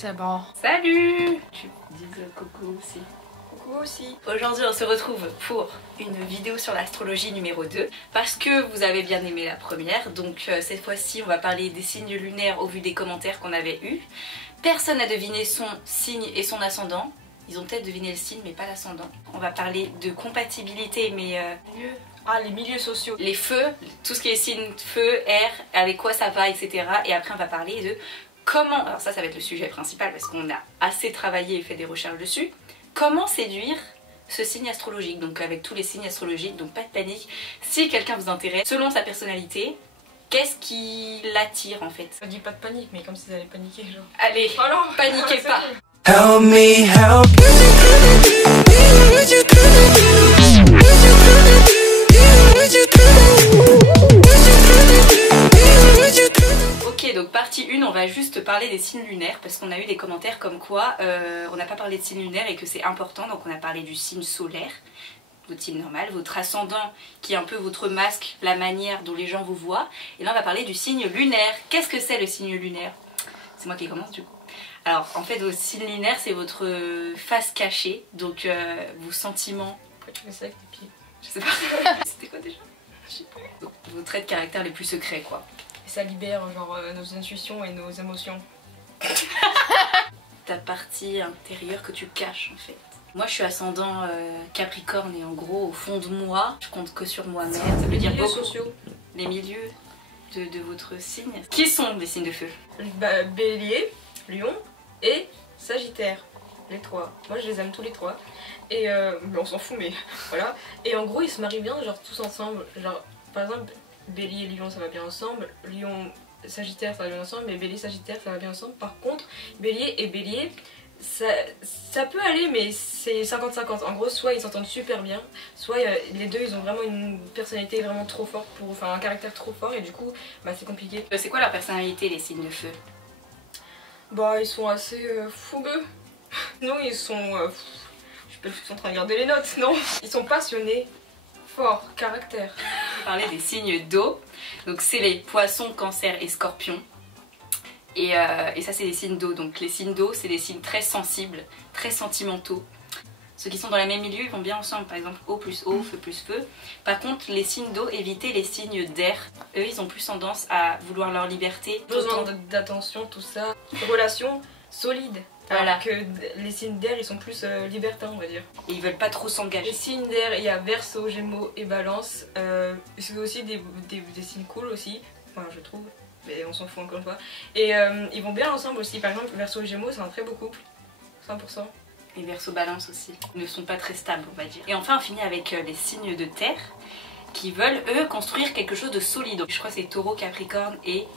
C'est bon. Salut! Tu dis coucou aussi. Coucou aussi. Aujourd'hui on se retrouve pour une vidéo sur l'astrologie numéro 2 parce que vous avez bien aimé la première. Donc cette fois-ci on va parler des signes lunaires au vu des commentaires qu'on avait eus. Personne n'a deviné son signe et son ascendant. Ils ont peut-être deviné le signe mais pas l'ascendant. On va parler de compatibilité mais... les milieux sociaux. Les feux, tout ce qui est signe feu, air, avec quoi ça va, etc. Et après on va parler de comment, alors ça va être le sujet principal parce qu'on a assez travaillé et fait des recherches dessus, comment séduire ce signe astrologique, donc avec tous les signes astrologiques, donc pas de panique. Si quelqu'un vous intéresse, selon sa personnalité, qu'est-ce qui l'attire en fait? Je dis pas de panique, mais comme si vous allez paniquer, genre. Allez, Oh non, paniquez pas. Help me help Ok, donc partie 1, on va juste parler des signes lunaires parce qu'on a eu des commentaires comme quoi on n'a pas parlé de signes lunaires et que c'est important. Donc on a parlé du signe solaire, votre signe normal, votre ascendant qui est un peu votre masque, la manière dont les gens vous voient. Et là on va parler du signe lunaire. Qu'est-ce que c'est le signe lunaire? C'est moi qui commence du coup. Alors en fait votre signe lunaire c'est votre face cachée, donc vos sentiments. Pourquoi tu fais ça avec tes pieds? Je sais pas. C'était quoi déjà? Je sais pas. Donc, vos traits de caractère les plus secrets quoi. Et ça libère genre nos intuitions et nos émotions. Ta partie intérieure que tu caches en fait. Moi je suis ascendant Capricorne et en gros au fond de moi, je compte que sur moi-même. Ça veut dire Milieux beaucoup. sociaux. Les milieux de votre signe. Qui sont les signes de feu? Bélier, Lion et Sagittaire. Les trois. Moi je les aime tous les trois. Et on s'en fout mais voilà. Et en gros ils se marient bien genre tous ensemble. Genre par exemple Bélier et Lion ça va bien ensemble. Lion Sagittaire ça va bien ensemble. Mais Bélier Sagittaire ça va bien ensemble. Par contre Bélier et Bélier ça peut aller mais c'est 50-50. En gros soit ils s'entendent super bien, soit les deux ils ont vraiment une personnalité vraiment trop forte, enfin un caractère trop fort et du coup bah, c'est compliqué. C'est quoi leur personnalité les signes de feu? Bah ils sont assez fougueux. Non ils sont... je sais pas si ils sont en train de regarder les notes, non. Ils sont passionnés, forts, caractère. On va parler des signes d'eau. Donc c'est les poissons, cancer et scorpions. Et ça c'est des signes d'eau. Donc les signes d'eau c'est des signes très sensibles, très sentimentaux. Ceux qui sont dans les mêmes milieux ils vont bien ensemble, par exemple eau plus eau, feu plus feu. Par contre les signes d'eau, évitez les signes d'air. Eux ils ont plus tendance à vouloir leur liberté. Besoin d'attention, tout ça. Relation solide. Voilà. Alors que les signes d'air ils sont plus libertins on va dire. Et ils veulent pas trop Les s'engager. signes d'air il y a Verseau, Gémeaux et Balance. C'est aussi des signes cool aussi, enfin je trouve. Mais on s'en fout encore une fois. Et ils vont bien ensemble aussi. Par exemple Verseau et Gémeaux c'est un très beau couple. 100%. Et Verseau Balance aussi. Ils ne sont pas très stables on va dire. Et enfin on finit avec les signes de terre qui veulent eux construire quelque chose de solide. Je crois que c'est Taureau, Capricorne et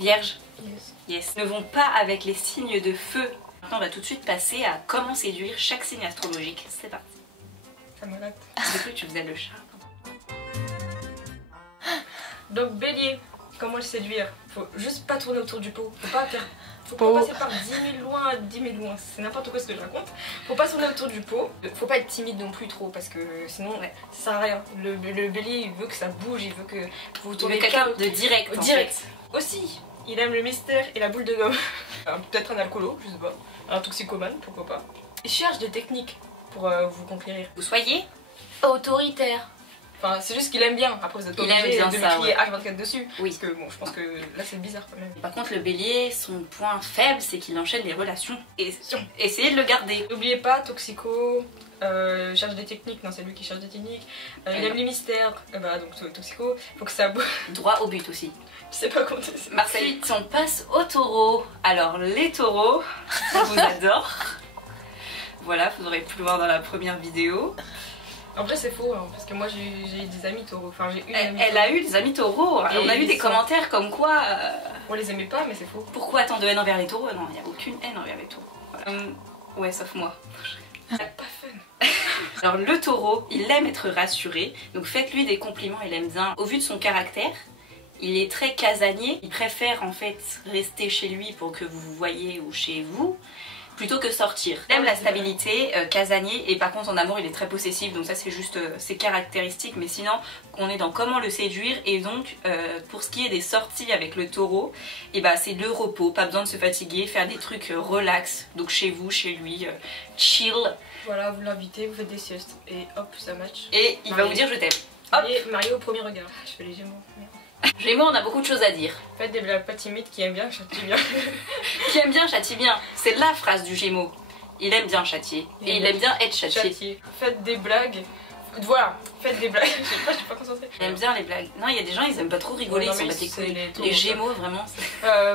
Vierge. Yes. Yes. Ne vont pas avec les signes de feu. Maintenant on va tout de suite passer à comment séduire chaque signe astrologique. C'est parti. Ça me rate. J'ai cru que tu faisais le chat. Donc Bélier, comment le séduire? Faut juste pas tourner autour du pot. Faut pas passer par 10 000 loin, 10 000 loin. C'est n'importe quoi ce que je raconte. Faut pas tourner autour du pot. Faut pas être timide non plus trop parce que sinon ça sert à rien. Le Bélier il veut que ça bouge, il veut que vous Tu veux tournez quelqu'un de direct en direct. fait. Aussi, il aime le mystère et la boule de gomme. Peut-être un alcoolo, je sais pas. Un toxicomane, pourquoi pas. Il cherche des techniques pour vous conquérir. Vous soyez Autoritaire. Enfin, c'est juste qu'il aime bien. Après, vous êtes pas obligé de me crier H24 dessus. Oui. Parce que bon, je pense que là, c'est bizarre quand même. Par contre le bélier, son point faible c'est qu'il enchaîne les relations. Et essayez de le garder. N'oubliez pas, toxico, cherche des techniques. Non, c'est lui qui cherche des techniques. Il aime les mystères. Bah, donc toxico, faut que ça bouge. Droit au but aussi. Je sais pas compter. Ensuite on passe aux taureaux. Alors les taureaux, on vous adore. Voilà, vous aurez pu le voir dans la première vidéo. En vrai c'est faux, hein, parce que moi j'ai eu des amis taureaux. Enfin j'ai eu une amie Elle a eu des amis taureaux. Et on a eu des commentaires comme quoi... on les aimait pas mais c'est faux. Pourquoi tant de haine envers les taureaux? Non, il n'y a aucune haine envers les taureaux. Voilà. Ouais, sauf moi. C'est pas fun. Alors le taureau, il aime être rassuré. Donc faites-lui des compliments, il aime bien. Au vu de son caractère, il est très casanier. Il préfère en fait rester chez lui pour que vous vous voyez ou chez vous. plutôt que sortir. Il aime la stabilité, casanier, et par contre en amour il est très possessif, donc ça c'est juste ses caractéristiques, mais sinon on est dans comment le séduire. Et donc pour ce qui est des sorties avec le taureau, et bah c'est le repos, pas besoin de se fatiguer, faire des trucs relax, donc chez vous, chez lui, chill. Voilà, vous l'invitez, vous faites des siestes et hop, ça match. Et il va vous dire je t'aime. Hop. Et marié au premier regard. Je fais les Gémeaux. Gémeaux, on a beaucoup de choses à dire. Faites des blagues pas timides qui aiment bien, châtie bien. Qui aime bien châtie bien, c'est la phrase du Gémeaux. Il aime bien châtier, et il aime bien être châtié. Châtier. Faites des blagues. Voilà, faites des blagues. Je suis pas concentrée. Il aime bien les blagues. Non, il y a des gens, ils aiment pas trop rigoler, Non, ils s'en mais battent les c'est couilles. les taureaux, Les Gémeaux, vraiment.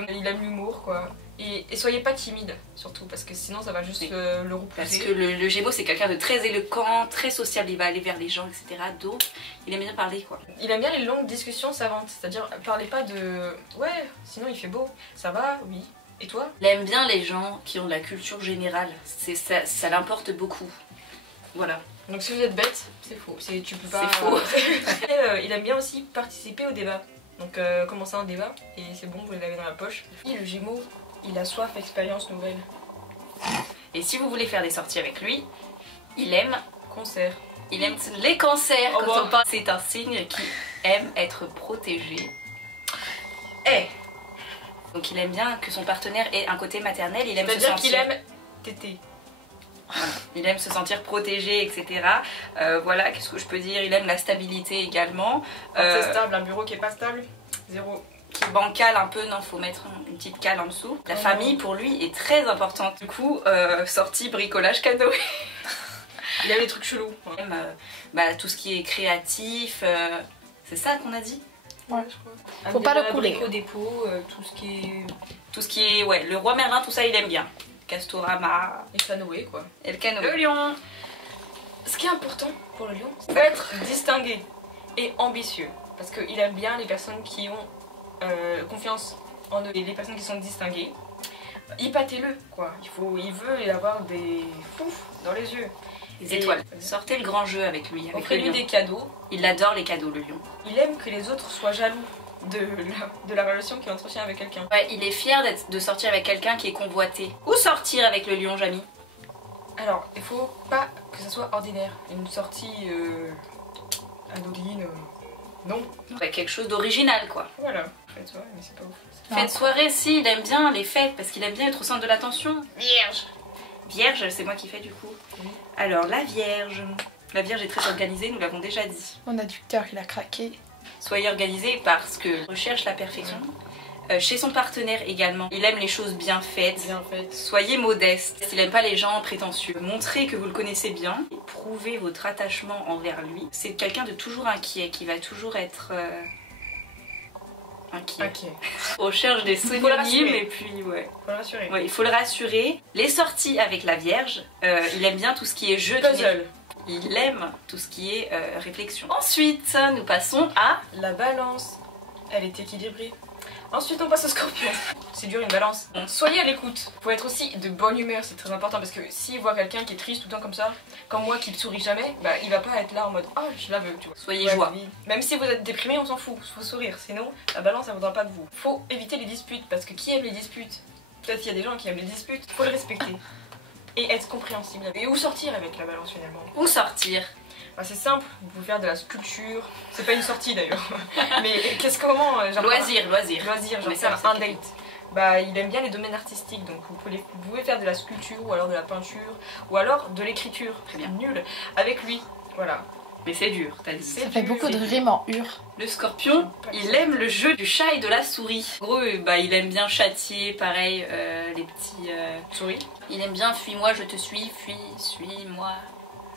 Il aime l'humour, quoi. Et soyez pas timide, surtout, parce que sinon ça va juste Oui. le repousser. Parce que le Gémeaux, c'est quelqu'un de très éloquent, très sociable, il va aller vers les gens, etc. Donc, il aime bien parler, quoi. Il aime bien les longues discussions savantes, c'est-à-dire parlez pas de ouais, sinon il fait beau, ça va, oui. Et toi? Il aime bien les gens qui ont de la culture générale, ça l'importe beaucoup. Voilà. Donc si vous êtes bête, c'est faux. Tu peux pas. C'est faux. Il aime bien aussi participer au débat. Donc commencer un débat et c'est bon, vous l'avez dans la poche. Et le Gémeaux, il a soif expérience nouvelle. Et si vous voulez faire des sorties avec lui, il aime Concert. les cancers. Oh, Quand bon. on parle, c'est un signe qui aime être protégé. Et donc il aime bien que son partenaire ait un côté maternel, il aime se C'est-à-dire qu'il sentir... aime téter. Voilà. Il aime se sentir protégé, etc. Voilà, qu'est-ce que je peux dire? Il aime la stabilité également. C'est stable, un bureau qui est pas stable, zéro. Qui bancal un peu, non, faut mettre une petite cale en dessous. La famille pour lui est très importante. Du coup, sortie bricolage cadeau. Il aime les trucs chelous. Il aime tout ce qui est créatif. C'est ça qu'on a dit? Ouais. Je crois. Faut pas le couler. Au dépôt, tout ce qui est. Tout ce qui est, ouais, le roi Merlin, tout ça il aime bien. Castorama. Et canoë, quoi. Et le canot. Le lion. Ce qui est important pour le lion, c'est être distingué et ambitieux. Parce qu'il aime bien les personnes qui ont confiance en eux. Et les personnes qui sont distinguées, épatez-le, quoi. Il veut avoir des fouf dans les yeux. Les étoiles. Sortez le grand jeu avec lui. Avec le Offrez-lui lion. des cadeaux. Il adore les cadeaux, le lion. Il aime que les autres soient jaloux de la relation qu'il entretient avec quelqu'un. Ouais, il est fier de sortir avec quelqu'un qui est convoité. Où sortir avec le lion, Jamy? Alors, il faut pas que ça soit ordinaire. Une sortie anodine, non. Ouais, quelque chose d'original, quoi. Voilà. Faites ouais, mais c'est pas ouf. Fête soirée, si, il aime bien les fêtes parce qu'il aime bien être au centre de l'attention. Vierge. Vierge, c'est moi qui fais du coup. Oui. Alors, la Vierge. La Vierge est très organisée, nous l'avons déjà dit. Mon adducteur, il a craqué. Soyez organisé parce que recherche la perfection. Chez son partenaire également, il aime les choses bien faites. Bien fait. Soyez modeste. Il n'aime pas les gens prétentieux. Montrez que vous le connaissez bien. Prouvez votre attachement envers lui. C'est quelqu'un de toujours inquiet, qui va toujours être inquiet. Ok. On cherche des Faut le synonymes rassurer. et puis ouais. Faut le rassurer. Ouais, il faut le rassurer. Les sorties avec la Vierge, il aime bien tout ce qui est jeu. Puzzle. Il aime tout ce qui est réflexion. Ensuite, nous passons à... La balance. Elle est équilibrée. Ensuite, on passe au scorpion. C'est dur une balance. Soyez à l'écoute. Faut être aussi de bonne humeur, c'est très important parce que s'il voit quelqu'un qui est triste tout le temps comme ça, comme moi qui ne sourit jamais, bah il va pas être là en mode ah je la veux, tu vois. Soyez Ouais, joie. oui. Même si vous êtes déprimé, on s'en fout, faut sourire. Sinon, la balance elle voudra pas de vous. Faut éviter les disputes parce que qui aime les disputes? Peut-être qu'il y a des gens qui aiment les disputes. Faut le respecter et être compréhensible. Et où sortir avec la balance finalement? Où sortir? Bah, c'est simple, vous pouvez faire de la sculpture. C'est pas une sortie d'ailleurs. Mais comment Loisir. Loisir, genre Mais faire ça, un c'est date. Bah, il aime bien les domaines artistiques, donc vous pouvez faire de la sculpture ou alors de la peinture ou alors de l'écriture. Très bien. Nul. Avec lui, voilà. Mais c'est dur, t'as dit. Ça fait beaucoup de rimes en ur. Le scorpion, il aime le jeu du chat et de la souris. En gros, bah, il aime bien châtier, pareil, les petits... Souris. Il aime bien fuis-moi, je te suis, suis-moi,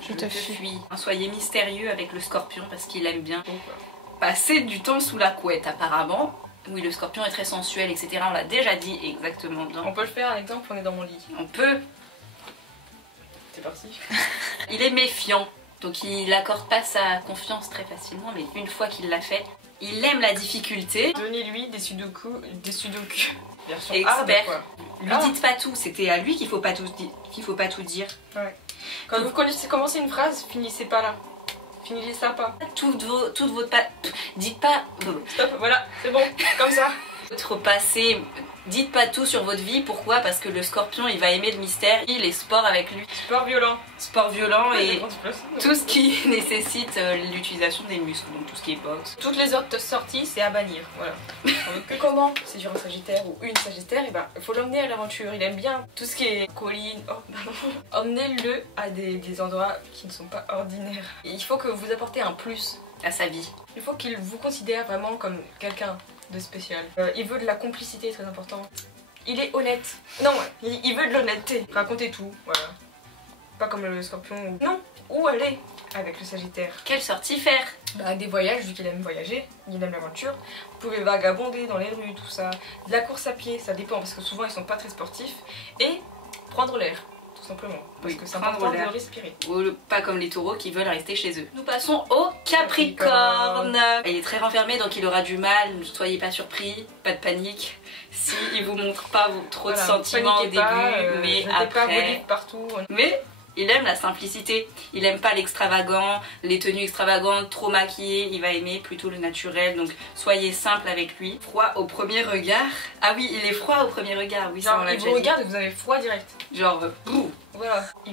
Je te fuis. Soyez mystérieux avec le scorpion parce qu'il aime bien Donc, voilà. passer du temps sous la couette apparemment. Oui, le scorpion est très sensuel, etc. On l'a déjà dit exactement On dans... peut le faire un exemple, on est dans mon lit. On peut... C'est parti. Il est méfiant, donc il n'accorde pas sa confiance très facilement, mais une fois qu'il l'a fait, il aime la difficulté. Donnez-lui des sudoku. Version Expert. hard, quoi. Lui Ah. dites pas tout, c'était à lui qu'il faut pas tout dire. Quand vous commencez une phrase, finissez pas là. Finissez ça pas. Toute votre dites pas Stop, voilà, c'est bon, comme ça. votre passé, Dites pas tout sur votre vie, pourquoi? Parce que le scorpion il va aimer le mystère, il est sport avec lui. Sport violent. Sport violent et Tout tout ce qui nécessite l'utilisation des muscles, donc tout ce qui est boxe. Toutes les autres sorties, c'est à bannir. Voilà. Que comment? C'est sur un sagittaire ou une sagittaire, et ben, il faut l'emmener à l'aventure. Il aime bien tout ce qui est colline. Oh, pardon. Emmenez-le à des endroits qui ne sont pas ordinaires. Et il faut que vous apportez un plus À sa vie. Il faut qu'il vous considère vraiment comme quelqu'un de spécial. Il veut de la complicité, très important. Il est honnête. Non, il veut de l'honnêteté. Racontez tout, voilà. Pas comme le scorpion. Non, où aller avec le sagittaire? Quelle sortie faire? Bah, des voyages, vu qu'il aime voyager, il aime l'aventure. Vous pouvez vagabonder dans les rues, tout ça. De la course à pied, ça dépend, parce que souvent ils sont pas très sportifs. Et prendre l'air. Tout simplement, parce Oui, que c'est prendre important l'air. de respirer. Ou pas comme les taureaux qui veulent rester chez eux. Nous passons au Capricorne. Il est très renfermé donc il aura du mal, ne soyez pas surpris, pas de panique. Si il vous montre pas trop de Voilà, sentiments au début, paniquez pas, mais jetez pas vos après... livres partout. Mais il aime la simplicité, il aime pas l'extravagant, les tenues extravagantes, trop maquillées, il va aimer plutôt le naturel, donc soyez simple avec lui. Froid au premier regard. Ah oui, il est froid au premier regard, oui, ça on Genre, l'a il déjà vous dit. regarde et vous avez froid direct. Genre, bouh. Voilà, il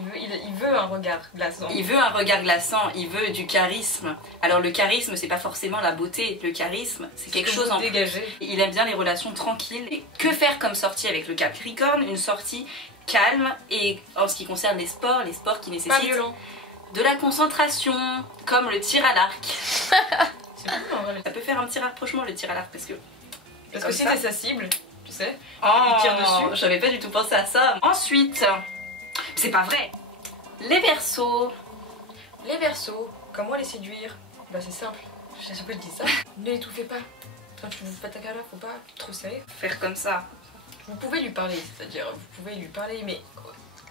veut un regard glaçant. Il veut un regard glaçant, il veut du charisme. Alors le charisme, c'est pas forcément la beauté, le charisme, c'est quelque chose en plus. dégagé. Il aime bien les relations tranquilles. Et que faire comme sortie avec le Capricorne? Une sortie calme et en ce qui concerne les sports qui Pas nécessitent violent. de la concentration, comme le tir à l'arc. C'est cool en vrai. Ça peut faire un petit rapprochement le tir à l'arc parce que... Parce comme que si ça. c'est sa cible, tu sais. Oh, il tire dessus. J'avais pas du tout pensé à ça. Ensuite, c'est pas vrai. Les Verseaux. Les Verseaux, comment les séduire? Bah c'est simple, je sais pas, je dis ça. Ne l'étouffez pas. Quand tu vous faites un câlin, faut pas trop serrer. Faire comme ça. Vous pouvez lui parler, c'est-à-dire vous pouvez lui parler, mais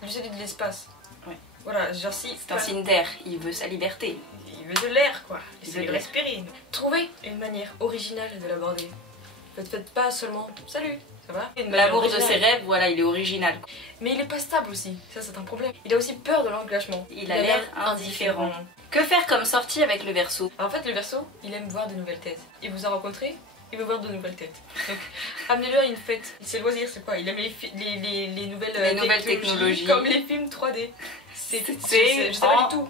lui céder de l'espace. Ouais. Voilà, genre si C'est un signe d'air, il veut sa liberté. il veut de l'air quoi, Il il veut veut de l'air. respirer. Trouvez une manière originale de l'aborder. Faites pas seulement salut, ça va? Une manière L'amour de originale. ses rêves, voilà, il est original. Mais il est pas stable aussi, ça c'est un problème. Il a aussi peur de l'engagement. Il a l'air indifférent. Que faire comme sortie avec le Verseau? En fait, le Verseau, il aime voir de nouvelles têtes. Il vous a rencontré, il veut voir de nouvelles têtes. Donc, amenez-le à une fête. C'est loisir, c'est quoi? Il aime les nouvelles, Les nouvelles technologies. Comme les films 3D. Je sais en- pas du tout.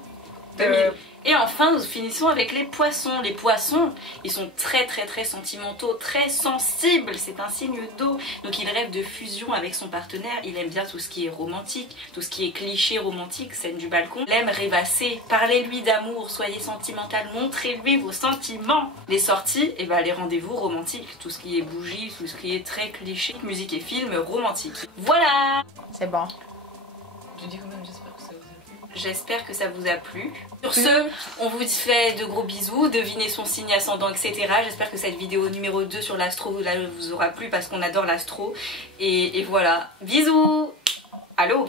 2000. Et enfin, nous finissons avec les Poissons. Les Poissons, ils sont très sentimentaux, très sensibles. C'est un signe d'eau. Donc il rêve de fusion avec son partenaire. Il aime bien tout ce qui est romantique, tout ce qui est cliché romantique, scène du balcon. Il aime rêvasser. Parlez-lui d'amour, soyez sentimental, montrez-lui vos sentiments. Les sorties, et ben les rendez-vous romantiques. Tout ce qui est bougie, tout ce qui est très cliché, musique et film romantique. Voilà! C'est bon. Je dis quand même, j'espère que ça vous a plu. J'espère que ça vous a plu. Sur ce, on vous fait de gros bisous, devinez son signe ascendant, etc. J'espère que cette vidéo numéro 2 sur l'astro vous aura plu parce qu'on adore l'astro. Et voilà, bisous! Allô?